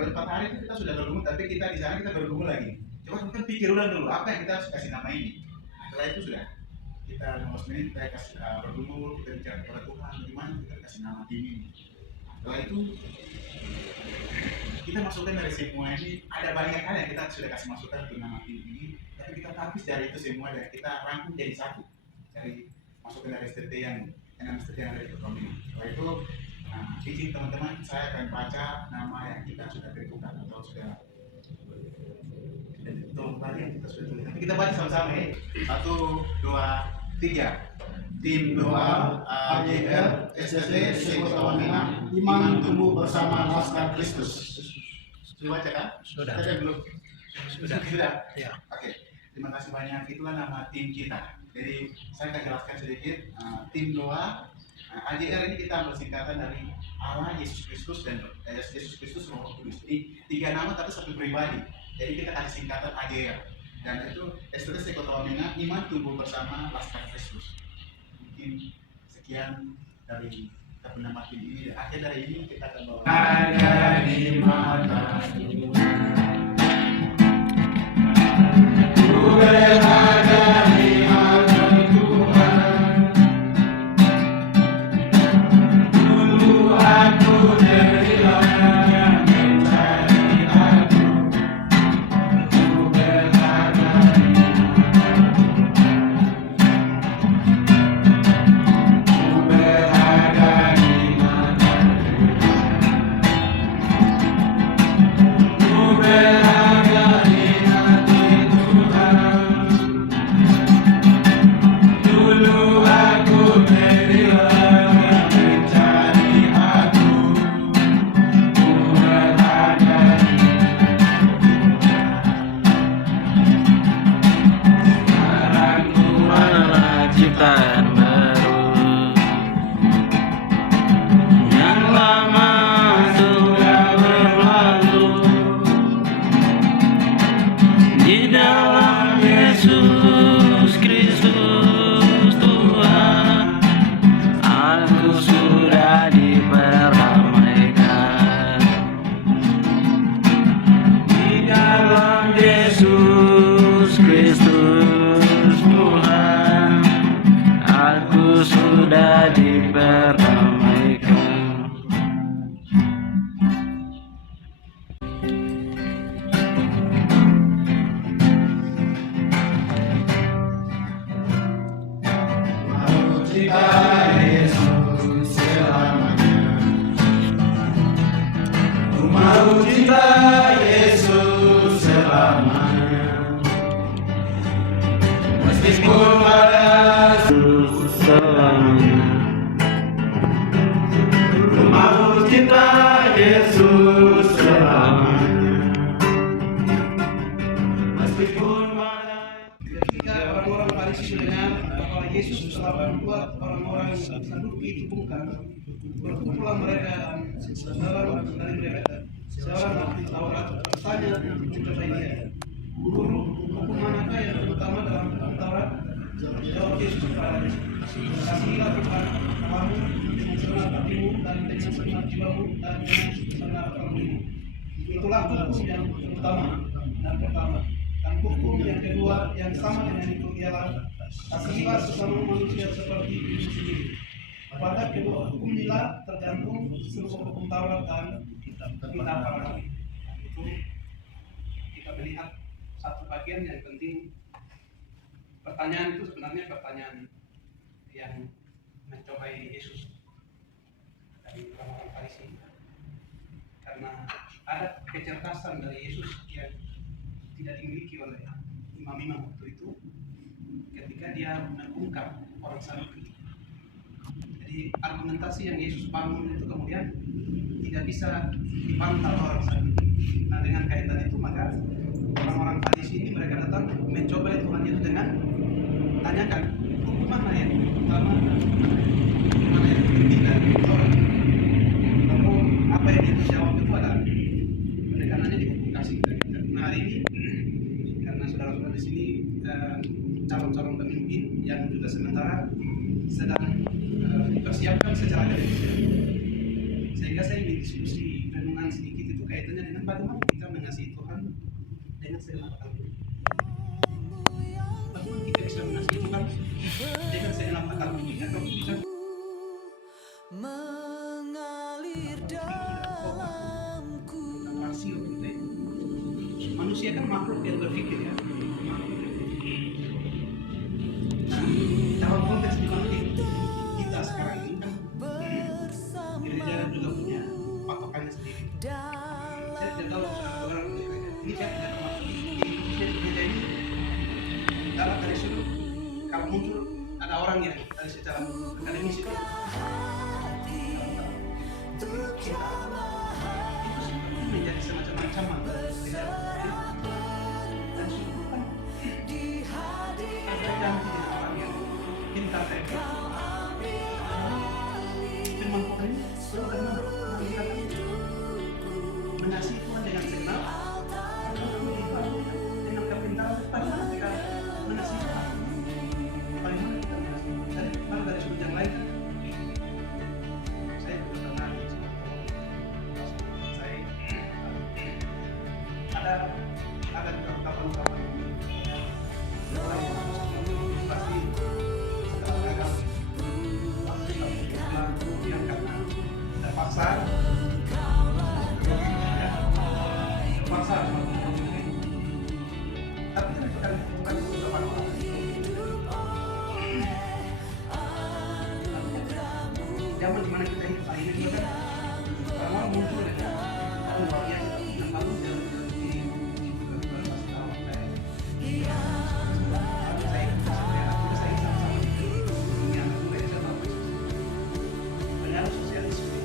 Kalau 4 hari itu kita sudah bergumul, tapi kita di sana kita bergumul lagi. Coba kita pikir ulang dulu apa yang kita harus kasih nama ini. Setelah itu sudah kita 15 menit kita kasih bergumul, kita bicara kepada Tuhan, bagaimana kita kasih nama tim ini. Setelah itu kita masukkan dari semua ini, ada banyak hal yang kita sudah kasih masukan untuk nama tim ini, tapi kita tapis dari itu semua dan kita rangkum jadi satu. Dari masukan dari STT yang ada di Pertamina. Setelah itu izin teman-teman, saya akan baca nama yang kita sudah tentukan atau sudah tolong tadi yang kita sudah tulis. Kita baca sama-sama ya. 1, 2, 3. Tim doa AJR STT Sekolah Iman Tumbuh Bersama Laskar Kristus. Sudah baca kan? Sudah. Belum? Sudah. Ya. Oke. Terima kasih banyak. Itulah nama tim kita. Jadi saya akan jelaskan sedikit. Tim doa AJR ini kita ambil singkatan dari Allah, Yesus Kristus, dan Yesus Kristus Roh Kudus. Jadi 3 nama tapi 1 pribadi. Jadi kita kasih singkatan AJR. Dan itu STT Sekolah Iman Tumbuh Bersama Laskar Kristus. Mungkin sekian dari nama tim ini. Akhir dari ini kita akan bawa. Ada di mata Tuhan. Ku berada di hadapan Tuhan. Dulu aku berjalan mencari aku. Ku berada di hadapan Tuhan. Ku berada di hadapan Tuhan. Ku berada di hati Tuhan. Dulu aku berjalan mencari aku. Ku berada di sekarang ku Adalah ciptaan baru yang lama sudah berlalu di dalam Yesus Kristus Tuhan. Aku sudah diperdamaikan di dalam Yesus Kristus Tuhan. Aku sudah diperdamaikan. Mau cita Yesus selamanya. Ku mau cita Yesus selamanya. Meskipun ada Selamanya. ku mau cita Yesus selamanya. Meskipun Ketika orang-orang Farisi mendengar bahwa Yesus telah membuat orang-orang Saduki dibungkam, berkumpullah mereka dan seorang dari mereka, seorang ahli Taurat, bertanya kepada dia, Guru, hukum manakah yang terutama dalam hukum Taurat? Jawab Yesus kepadanya, kasihilah Tuhan Allahmu dengan segenap hatimu dan dengan segenap jiwamu dan dengan segenap akalmu. Itulah hukum yang utama dan pertama. Dan hukum yang kedua yang sama dengan itu ialah kasihilah sesama manusia seperti diri sendiri. Pada kedua hukum inilah tergantung seluruh hukum Taurat dan kitab Taurat. Itu kita melihat satu bagian yang penting. Pertanyaan itu sebenarnya pertanyaan yang mencobai Yesus dari orang-orang Farisi, karena ada kecerdasan dari Yesus yang tidak dimiliki oleh imam-imam waktu itu ketika dia membungkam orang Saduki. Jadi argumentasi yang Yesus bangun itu kemudian tidak bisa dibantah orang Saduki. Nah, dengan kaitan itu maka orang-orang Farisi ini mereka datang mencoba Tuhan Yesus dengan tanyakan hukum mana yang utama, hukum mana yang penting dari Taurat. Lalu apa yang Yesus jawab itu adalah penekanannya di hukum kasih. Nah, hari ini karena saudara-saudara di sini calon-calon pemimpin yang juga sementara sedang dipersiapkan secara gereja. Sehingga saya ingin diskusi renungan sedikit itu kaitannya dengan bagaimana kita mengasihi Tuhan dengan segenap hati. Bagaimana kita bisa mengasihi Tuhan dengan segenap hati atau kita mengalir dalamku. rasio kita itu. Manusia kan makhluk yang berpikir ya. Nah, dalam konteks di mana kita sekarang ini kan gereja juga punya patokannya sendiri. Saya tidak tahu orang ini saya tidak termasuk di gereja ini. Dalam dari sudut kalau muncul ada orang yang dari secara akademis itu kita itu sebenarnya menjadi semacam ancaman di dalam dan sudut kan ada janji dengan orang yang pintar kayak firman Tuhan ini bagaimana mengasihi Tuhan dengan segenap dengan kepintaran bagaimana kita mengasihi Tuhan, bagaimana kita mengasihi Tuhan. Kalau dari sudut yang lain saya juga pernah saya ada ungkapan-ungkapan orang yang pasti secara agama pasti yang karena terpaksa tapi kita bukan ungkapan orang zaman dimana kita hidup hari ini juga kan orang muncul dengan luar biasa dan lalu jalan di beberapa tahun saya sama-sama di dunia mulai saya tahu benar sosialisme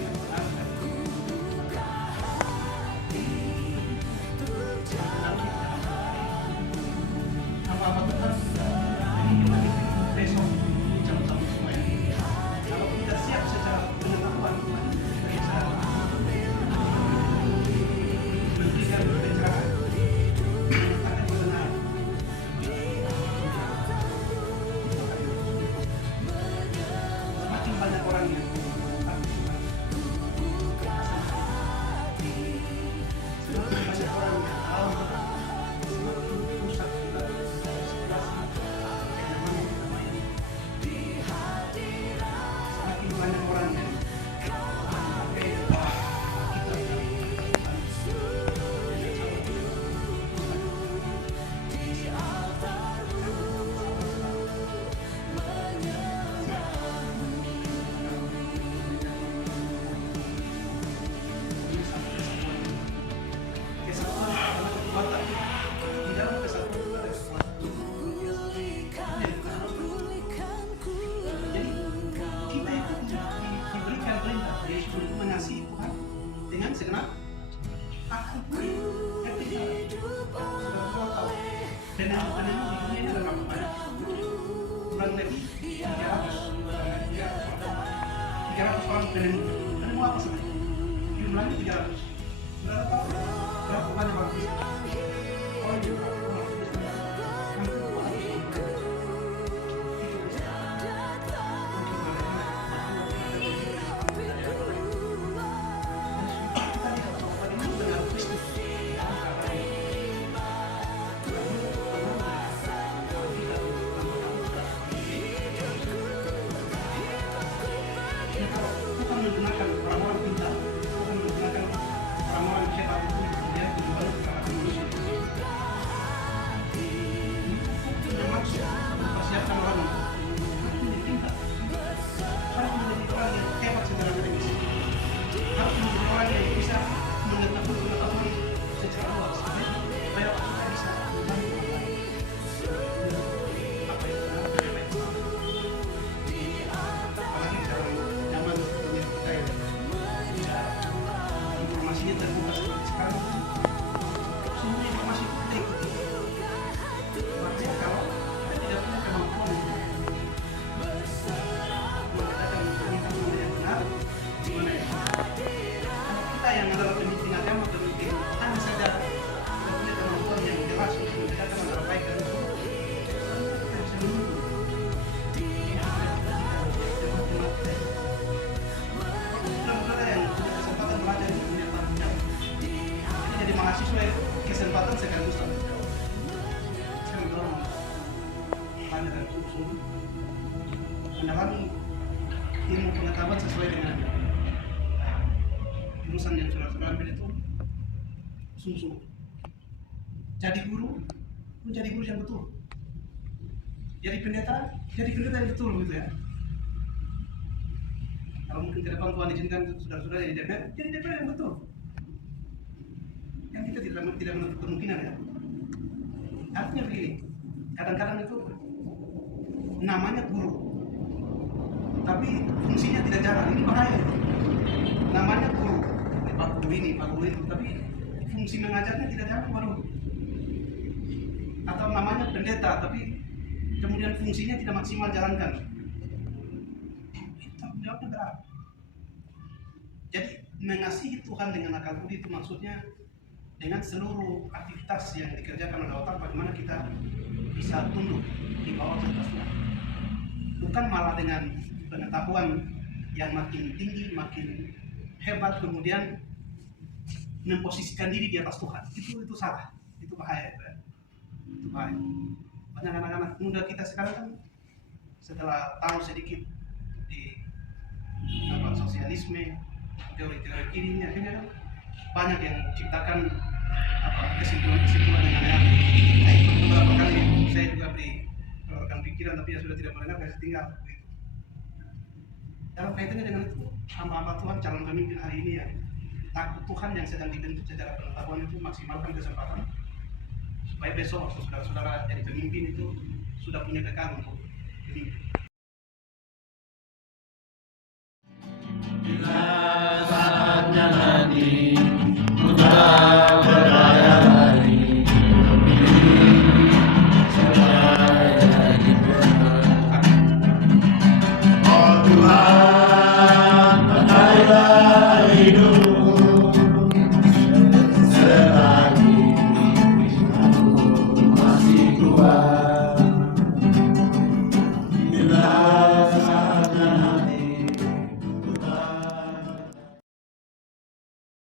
yang benar dan apa-apa benar ini kita besok jam satu semua ini kalau kita siap secara pengetahuan kita bisa memberikan pencerahan menyatakan kebenaran semakin banyak orang yang semakin banyak orang yang tahu semakin rusak kita semakin banyak orang yang diberikan perintah Yesus untuk mengasihi Tuhan dengan segenap hati. Dan yang di dunia ini adalah banyak, kurang lebih 300 orang penemu apa sebenarnya? Jumlahnya 300. Berapa banyak orang Kristen? Orang juga orang Kristen. Hampir 200. Bukan menggunakan orang-orang pintar, bukan menggunakan orang-orang hebat bertanya dan sungguh-sungguh mendalami ilmu pengetahuan sesuai dengan jurusan yang saudara-saudara ambil itu sungguh-sungguh. Jadi guru, menjadi guru yang betul. Jadi pendeta yang betul gitu ya. Kalau mungkin ke depan Tuhan izinkan saudara-saudara jadi DPR yang betul. Yang kita tidak menutup kemungkinan ya. Artinya begini, kadang-kadang itu namanya guru, tapi fungsinya tidak jalan. Ini bahaya. Namanya guru, Pak guru itu, tapi fungsi mengajarnya tidak jalan baru. Atau namanya pendeta, tapi kemudian fungsinya tidak maksimal jalankan. Itu tanggung jawabnya berat. Jadi mengasihi Tuhan dengan akal budi itu maksudnya dengan seluruh aktivitas yang dikerjakan oleh otak, bagaimana kita bisa tunduk di bawah otoritas Tuhan. Bukan malah dengan pengetahuan yang makin tinggi, makin hebat, kemudian memposisikan diri di atas Tuhan. Itu salah, itu bahaya. Itu bahaya. Banyak anak-anak muda kita sekarang kan setelah tahu sedikit di sosialisme, teori-teori kini, akhirnya kan banyak yang menciptakan kesimpulan-kesimpulan yang aneh-aneh. Nah, itu beberapa kali saya juga beri rekan pikiran, tapi ya sudah tidak mendengar, saya tinggal. Dalam kaitannya dengan itu, hamba-hamba Tuhan, calon pemimpin hari ini ya, takut Tuhan yang sedang dibentuk secara pengetahuan itu maksimalkan kesempatan supaya besok waktu saudara-saudara jadi pemimpin itu sudah punya bekal untuk pemimpin. Bila saatnya nanti putra berbaya lari, saya diberkati. Oh Tuhan, pakailah hidup selagi aku masih kuat.